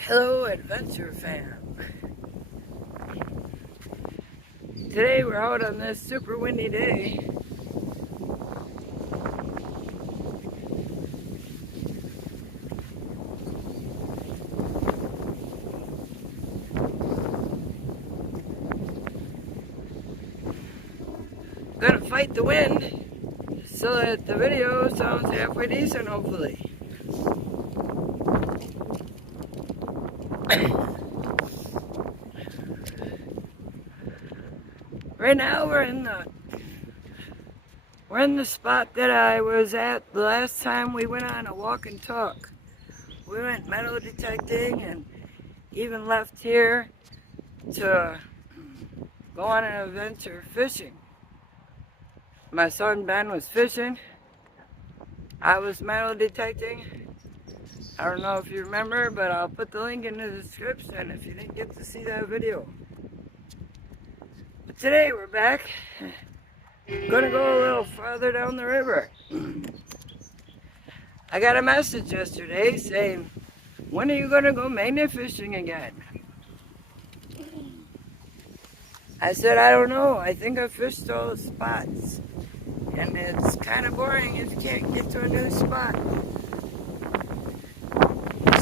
Hello, adventure fam. Today we're out on this super windy day. Gonna fight the wind so that the video sounds halfway decent, hopefully. Right now we're in the spot that I was at the last time we went on a walk and talk. We went metal detecting and even left here to go on an adventure fishing. My son Ben was fishing. I was metal detecting. I don't know if you remember, but I'll put the link in the description if you didn't get to see that video. But today we're back. Gonna go a little farther down the river. I got a message yesterday saying, when are you gonna go magnet fishing again? I said, I don't know. I think I fished all the spots. And it's kind of boring if you can't get to a new spot.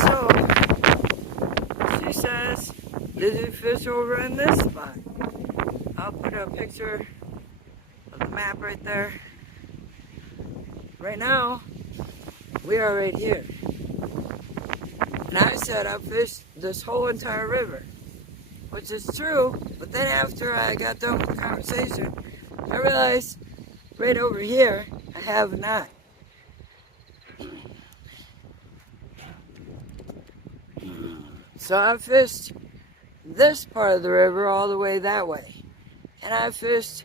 So, she says, did you fish over in this spot? I'll put a picture of the map right there. Right now, we are right here. And I said I fished this whole entire river, which is true, but then after I got done with the conversation, I realized right over here, I have not. So I fished this part of the river all the way that way. And I fished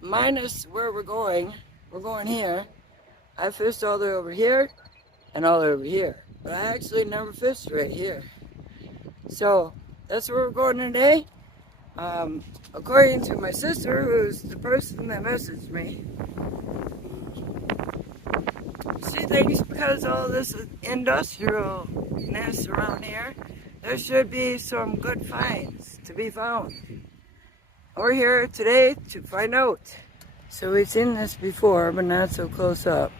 minus where we're going here. I fished all the way over here and all the way over here. But I actually never fished right here. So that's where we're going today. According to my sister, who's the person that messaged me, she thinks because all this industrialness around here, there should be some good finds to be found. We're here today to find out. So we've seen this before, but not so close up.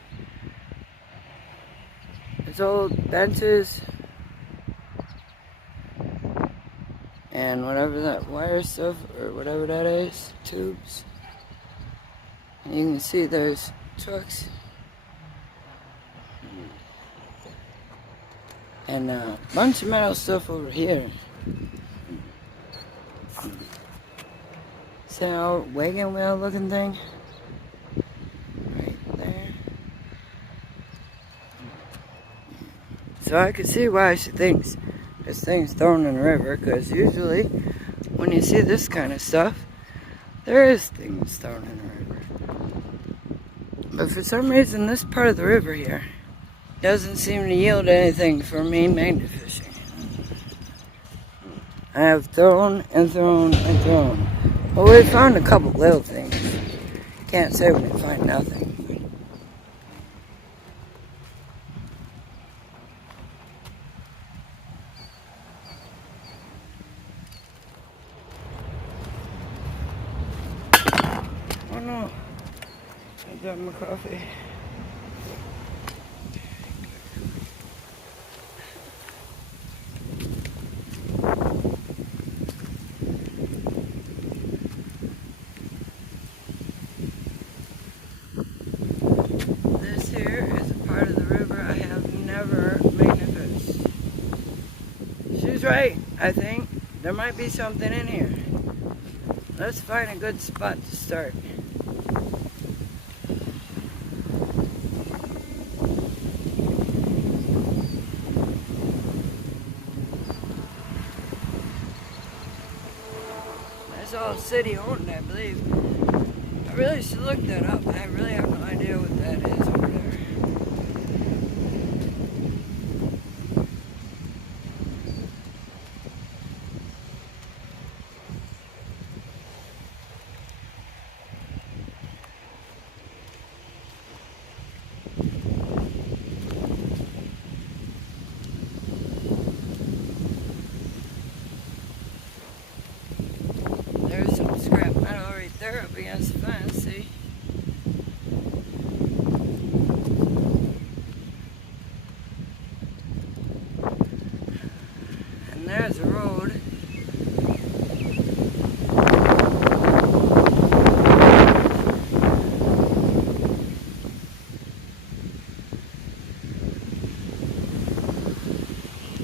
There's old benches and whatever that wire stuff, or whatever that is, tubes. And you can see there's trucks. And a bunch of metal stuff over here. See our wagon wheel looking thing? Right there. So I can see why she thinks this thing's thrown in the river, because usually when you see this kind of stuff, there is things thrown in the river. But for some reason this part of the river here doesn't seem to yield anything for me magnet fishing. I have thrown and thrown and thrown. Well, we found a couple little things. Can't say we didn't find nothing. Oh no, I got my coffee. This here is a part of the river I have never magnet fished. She's right, I think. There might be something in here. Let's find a good spot to start. That's all city owned, I believe. I really should look that up. I really have no idea what that is over there.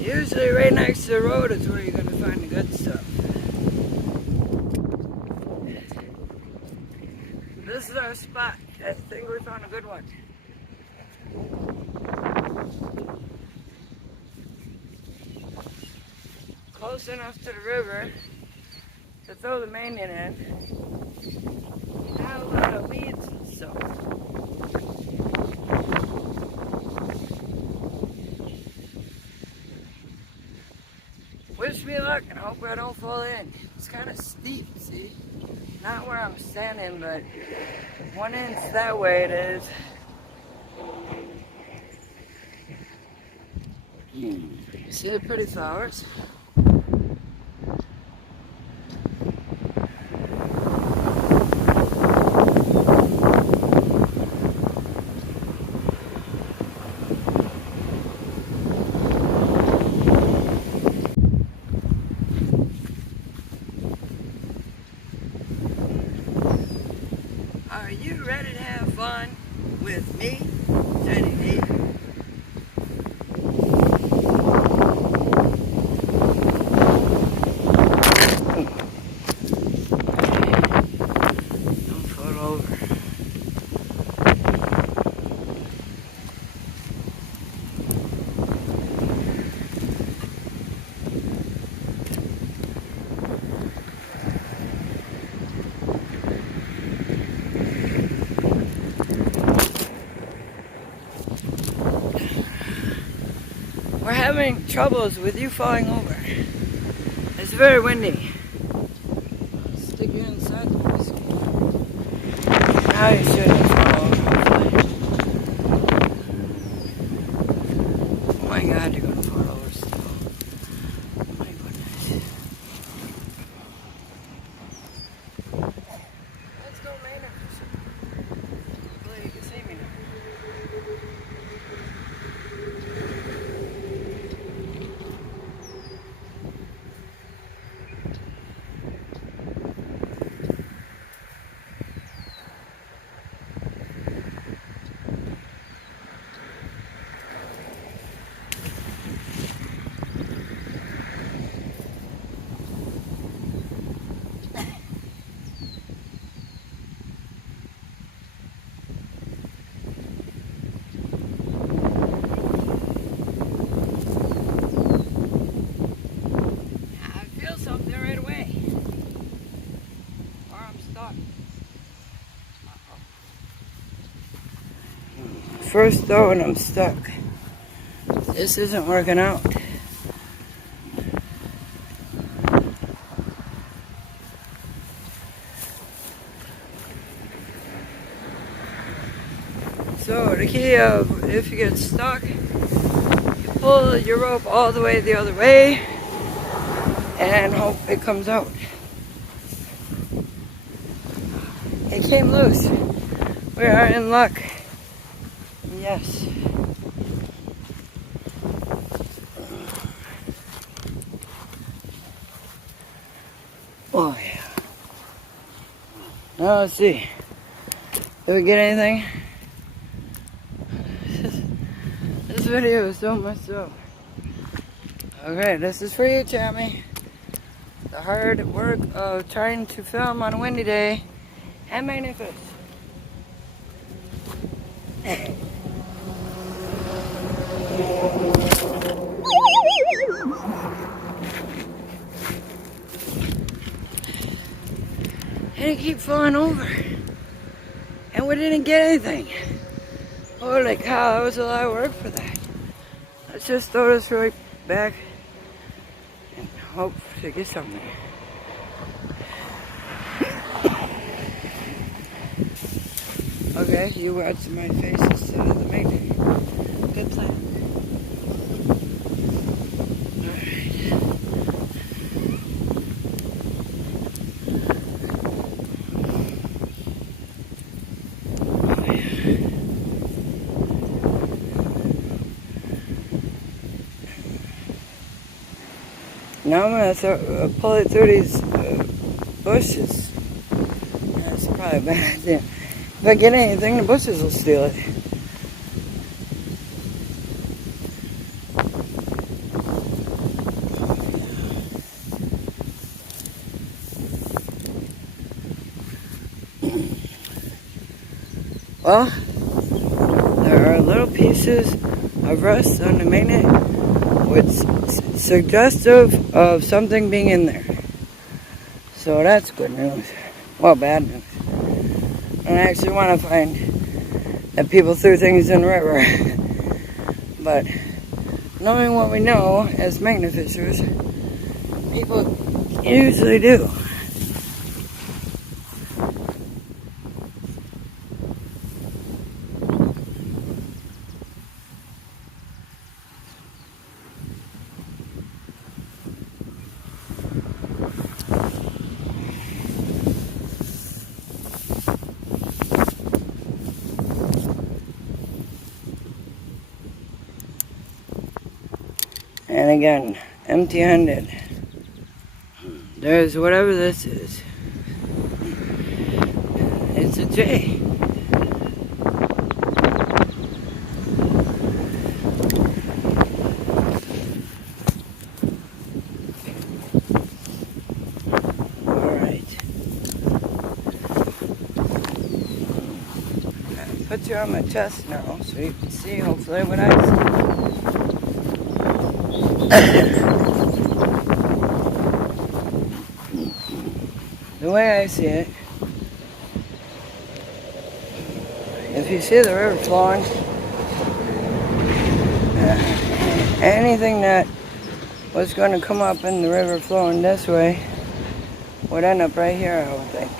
Usually right next to the road is where you're going to find the good stuff. This is our spot. I think we found a good one. Close enough to the river to throw the main in. Not a lot of weeds and stuff. Wish me luck and hope I don't fall in. It's kind of steep, see? Not where I'm standing, but one inch that way it is. See the pretty flowers? Are you ready to have fun with me, Jenny D? Don't fall over. We're having troubles with you falling over. It's very windy. Stick you inside the bicycle. Now you shouldn't fall over. Oh my God, you're gonna fall over still. Oh my goodness. Let's go later. Hopefully you can see me now. First though, and I'm stuck. This isn't working out. So the key of if you get stuck, you pull your rope all the way the other way and hope it comes out. It came loose. We are in luck. Yes. Oh yeah. Now let's see. Did we get anything? This video is so messed up. Okay, this is for you, Tammy. The hard work of trying to film on a windy day and magnificent. And it keep falling over. And we didn't get anything. Holy cow, that was a lot of work for that. Let's just throw this right back and hope to get something. Okay, you watch my face instead of the magnet. Good plan. Now I'm gonna pull it through these bushes. That's probably a bad idea. If I get anything, the bushes will steal it. Well, there are little pieces of rust on the magnet, which is suggestive of something being in there. So that's good news. Well, bad news. And I actually want to find that people threw things in the river. But knowing what we know as magnet fishers, people usually do. And again, empty-handed. There's whatever this is. It's a J. Alright. I'll put you on my chest now so you can see hopefully what I see. The way I see it, if you see the river flowing, anything that was going to come up in the river flowing this way would end up right here, I would think.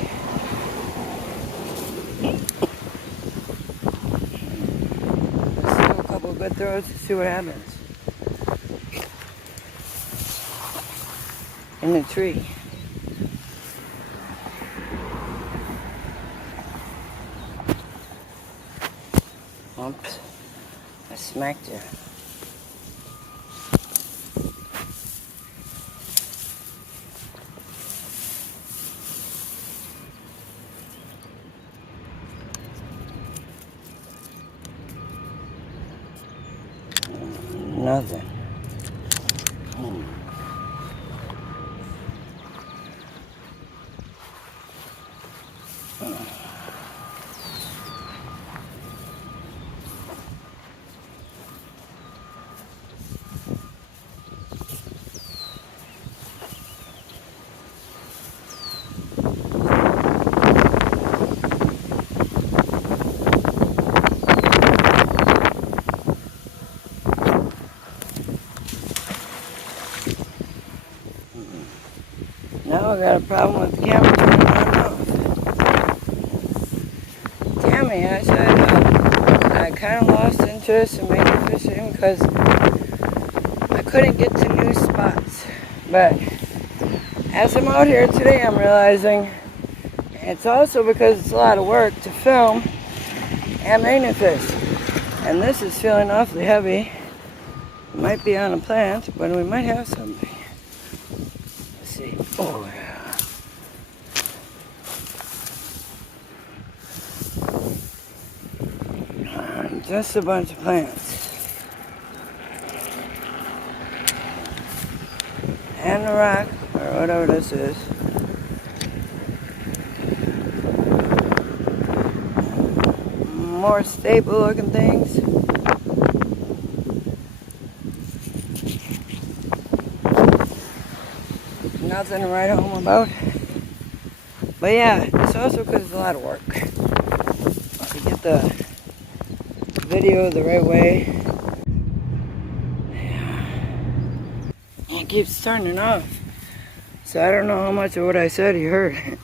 Let's do a couple of good throws to see what happens. In the tree. Oops, I smacked you. Nothing. Now I got a problem with the camera turning on and off. Tammy, I said I kind of lost interest in magnet fishing because I couldn't get to new spots. But as I'm out here today, I'm realizing it's also because it's a lot of work to film and magnet fish. And this is feeling awfully heavy. It might be on a plant, but we might have something. Let's see. Oh, yeah. Just a bunch of plants. And a rock, or whatever this is. More stable looking things. Nothing to write home about. But yeah, it's also because it's a lot of work. To get the video the right way. It keeps turning off. So I don't know how much of what I said you heard.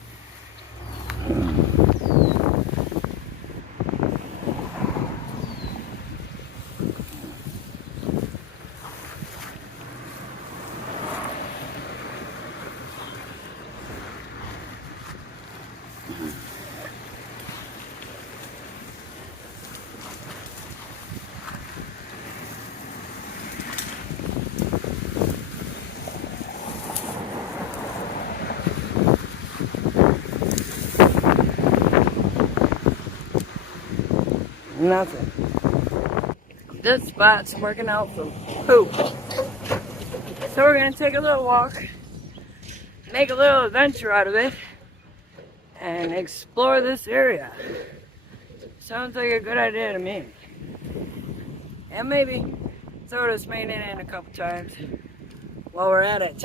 Nothing. This spot's working out for poop. So we're gonna take a little walk, make a little adventure out of it, and explore this area. Sounds like a good idea to me. And maybe throw this main in a couple times while we're at it.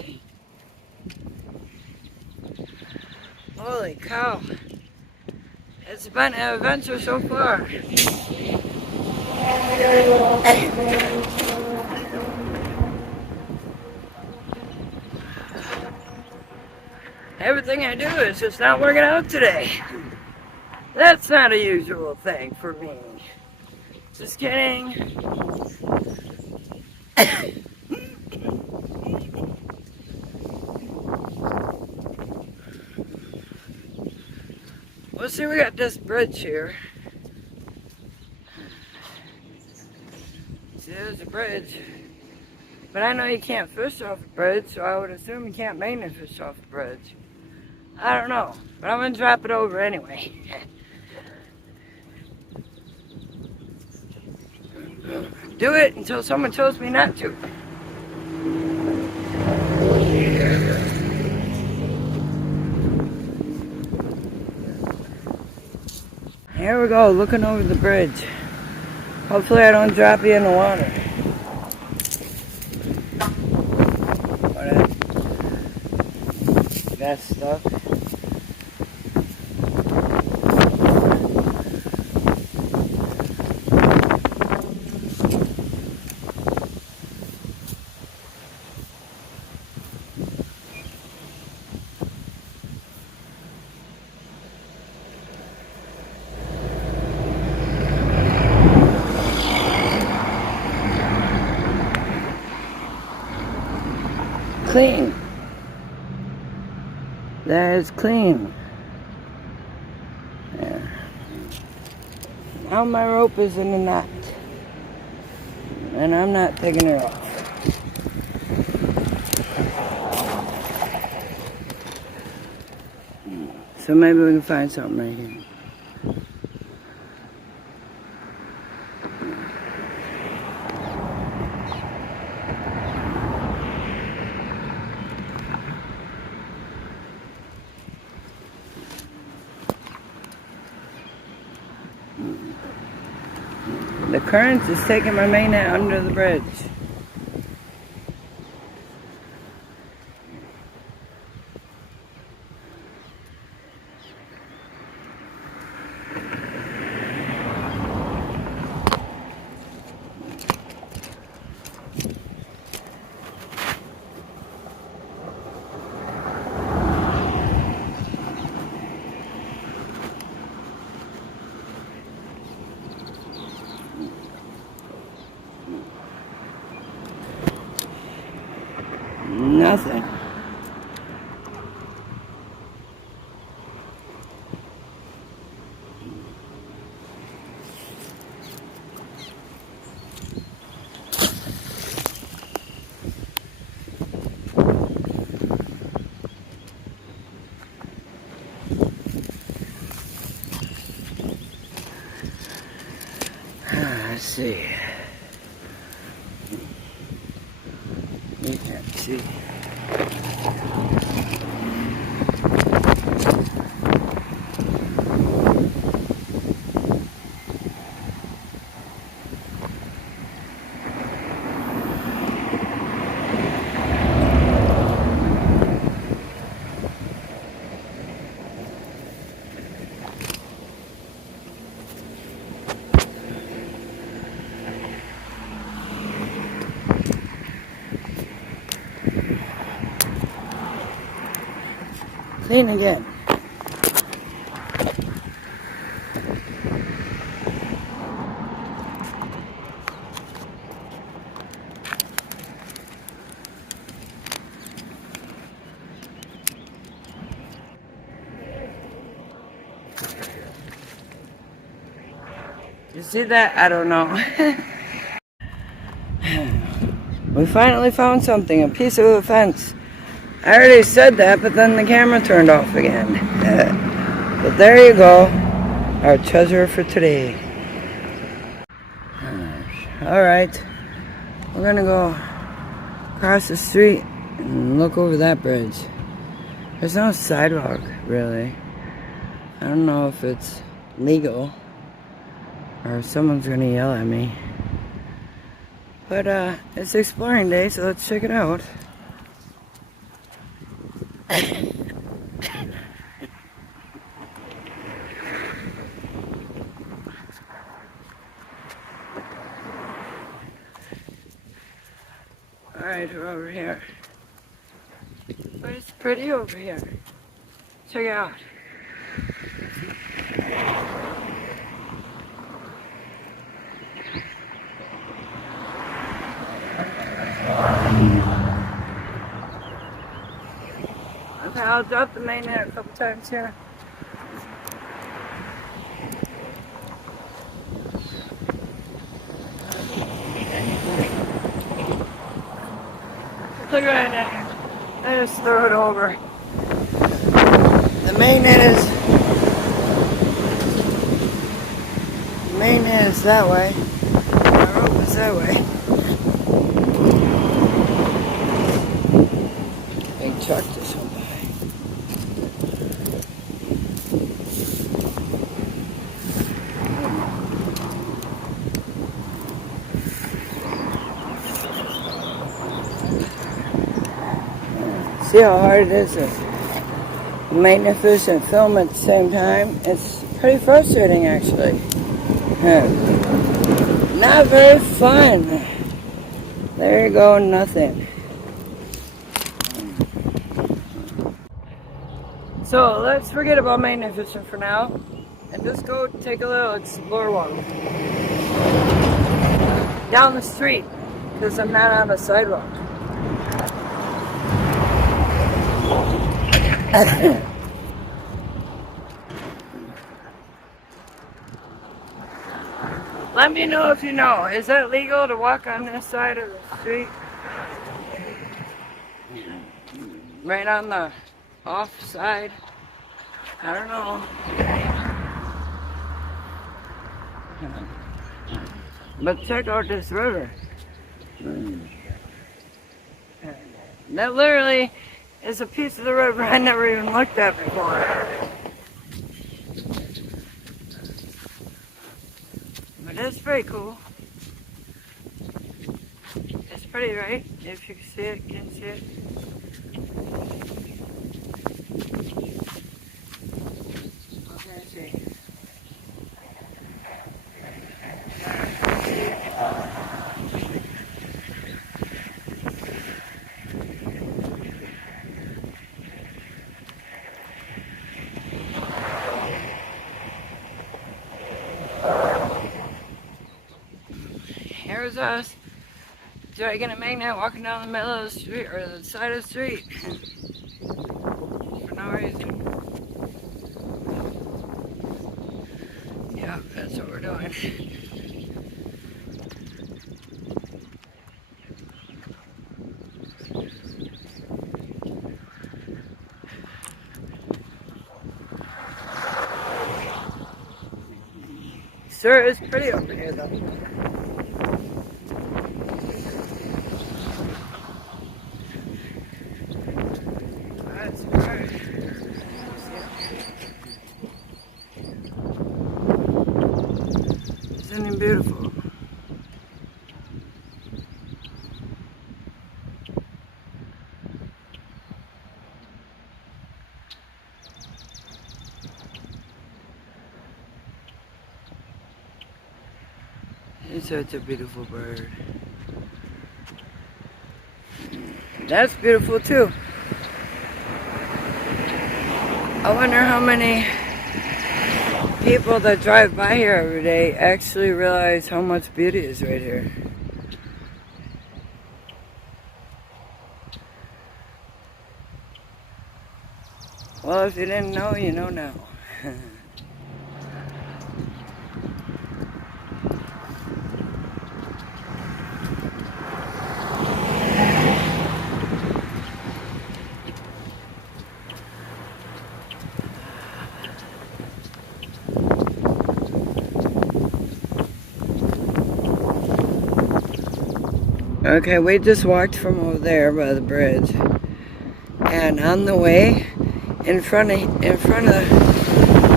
Holy cow. It's been an adventure so far. Everything I do is just not working out today. That's not a usual thing for me. Just kidding. Well, see, we got this bridge here. See, there's a bridge. But I know you can't fish off a bridge, so I would assume you can't mainly fish off a bridge. I don't know, but I'm gonna drop it over anyway. Do it until someone tells me not to. Here we go, looking over the bridge. Hopefully I don't drop you in the water. Got stuck. Clean. That is clean. Yeah. Now my rope is in a knot. And I'm not taking it off. So maybe we can find something right here. The current is taking my main net under the bridge. Nothing. Let's see. You can't see. Clean again. You see that? I don't know. We finally found something, a piece of a fence. I already said that, but then the camera turned off again. But there you go, our treasure for today. Alright, we're gonna go across the street and look over that bridge. There's no sidewalk, really. I don't know if it's legal. or someone's gonna yell at me. But it's exploring day, so let's check it out. Alright, we're over here. But it's pretty over here. Check it out. Okay, I'll drop the main net a couple times here. Look at that. I just throw it over. The main net is that way. My rope is that way. Big truck this one by. See how hard it is to maintain fish and film at the same time? It's pretty frustrating, actually. Not very fun. There you go, nothing. So let's forget about maintain fishing for now and just go take a little explore walk down the street because I'm not on the sidewalk. Let me know if you know. Is that legal to walk on this side of the street? Right on the off side? I don't know. But check out this river. That literally is a piece of the river I never even looked at before. But it's pretty cool. It's pretty, right? If you can see it, can you see it? Okay, see. Here's us dragging a magnet walking down the middle of the street or the side of the street for no reason. Yeah, that's what we're doing. Sure, it's pretty over here though. That's right. Isn't it beautiful? It's such a beautiful bird. That's beautiful too. I wonder how many people that drive by here every day actually realize how much beauty is right here. Well, if you didn't know, you know now. Okay, we just walked from over there by the bridge, and on the way, in front of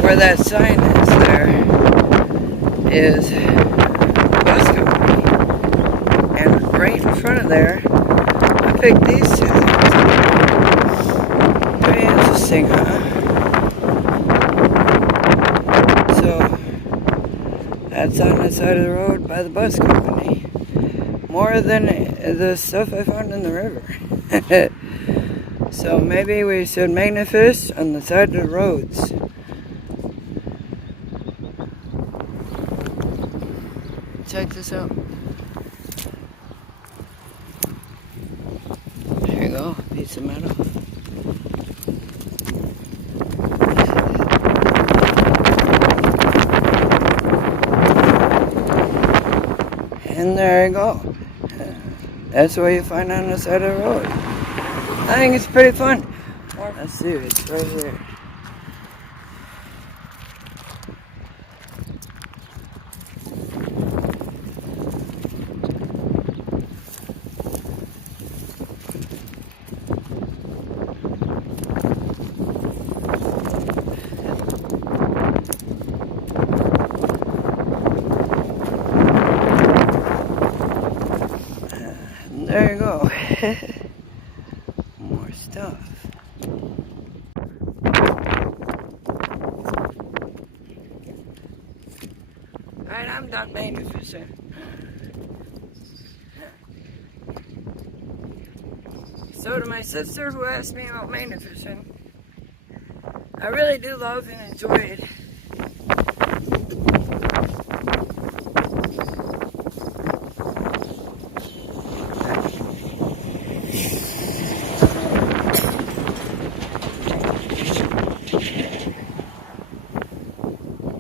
where that sign is there, is a bus company. And right in front of there, I picked these two things. Pretty interesting, huh? So, that's on the side of the road by the bus company. More than the stuff I found in the river. So maybe we should magnifish on the side of the roads. Check this out. There you go, a piece of metal. And there you go. That's what you find on the side of the road. I think it's pretty fun. Let's see, it's right here. There you go. More stuff. Alright, I'm done mainly fishing. So to my sister who asked me about mainly fishing, I really do love and enjoy it.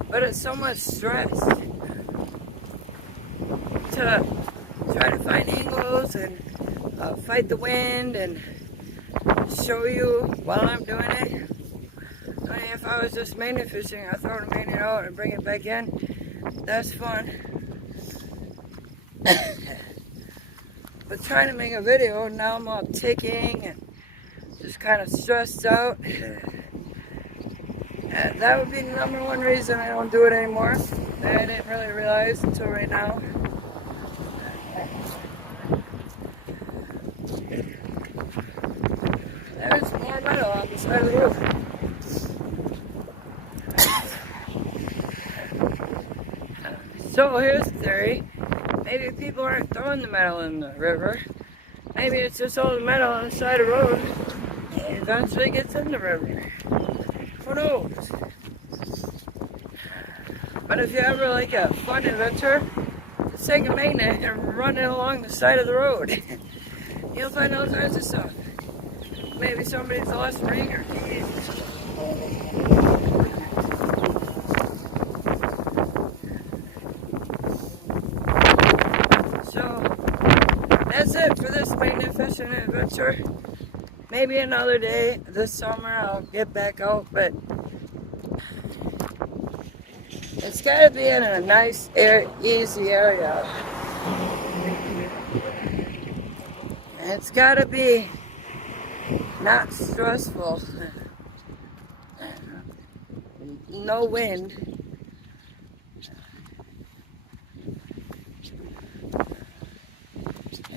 But it's so much stress to try to find angles and fight the wind and show you while I'm doing it. I mean, if I was just mainly fishing, I throw the mainly out and bring it back in. That's fun. But trying to make a video, now I'm all ticking and just kind of stressed out. That would be the number one reason I don't do it anymore. I didn't really realize until right now. There's more metal on the side of the roof. So here's the theory. Maybe people aren't throwing the metal in the river. Maybe it's just all the metal on the side of the road and eventually gets in the river. Who knows? But if you ever like a fun adventure, just take a magnet and run it along the side of the road. You'll find all kinds of stuff. Maybe somebody's lost a ring or keys. So that's it for this magnet fishing adventure. Maybe another day this summer I'll get back out, but it's got to be in a nice, easy area. It's got to be not stressful. No wind.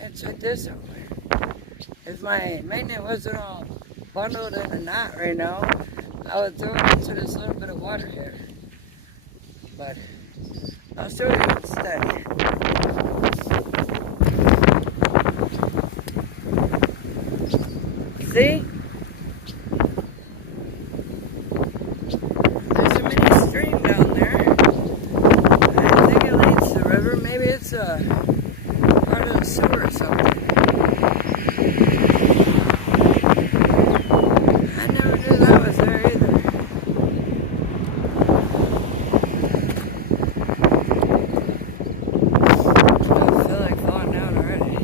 And check this out. If my magnet wasn't all bundled in a knot right now, I would throw it into this little bit of water here. But I'll show you instead. See? There's a mini stream down there. I think it leads to the river. Maybe it's a part of the sewer or something. I never knew that was there either. I feel like falling down already.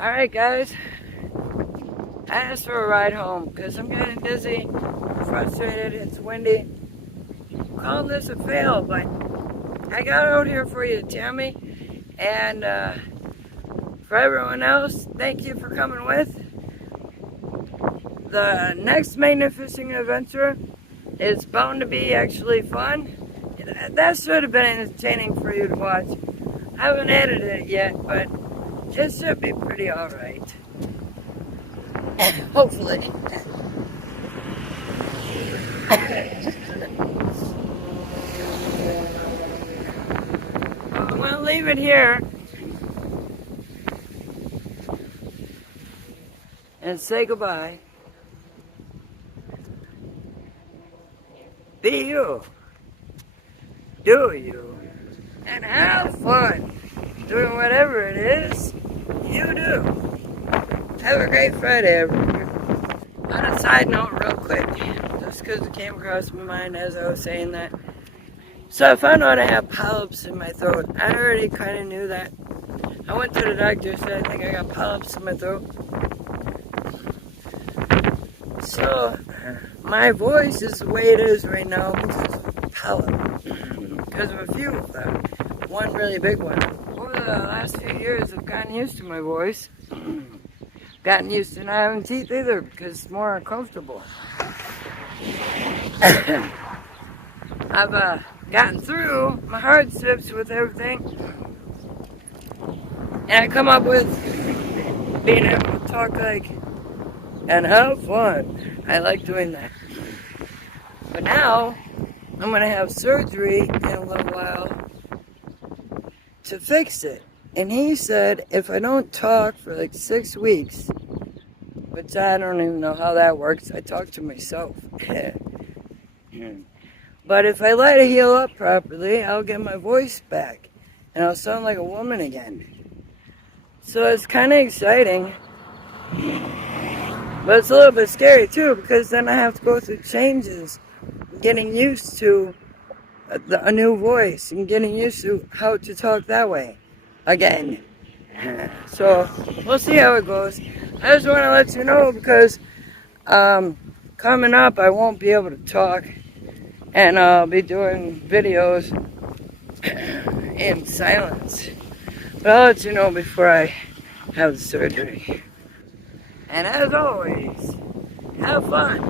Alright guys, I asked for a ride home because I'm getting dizzy, frustrated, it's windy. I'm calling this a fail, but I got out here for you, Tammy, and for everyone else, thank you for coming with. the next magnet fishing adventure is bound to be actually fun. That should have been entertaining for you to watch. I haven't edited it yet, but it should be pretty alright. Hopefully. I'm gonna leave it here and say goodbye. Be you. Do you. And have fun doing whatever it is you do. Have a great Friday, everyone. On a side note, real quick, just because it came across my mind as I was saying that. So I found out I have polyps in my throat. I already kind of knew that. I went to the doctor, said I think I got polyps in my throat. So my voice is the way it is right now because of polyps. Because of a few of them. One really big one. Over the last few years, I've gotten used to my voice. Gotten used to not having teeth either because it's more uncomfortable. I've gotten through my hardships with everything. And I come up with being able to talk like and have fun. I like doing that. But now, I'm going to have surgery in a little while to fix it. And he said if I don't talk for like 6 weeks, which I don't even know how that works. I talk to myself. But if I let it heal up properly, I'll get my voice back. And I'll sound like a woman again. So it's kind of exciting. But it's a little bit scary too, because then I have to go through changes. Getting used to a new voice and getting used to how to talk that way again. So we'll see how it goes. I just want to let you know because coming up I won't be able to talk and I'll be doing videos in silence. But I'll let you know before I have the surgery. And as always, have fun.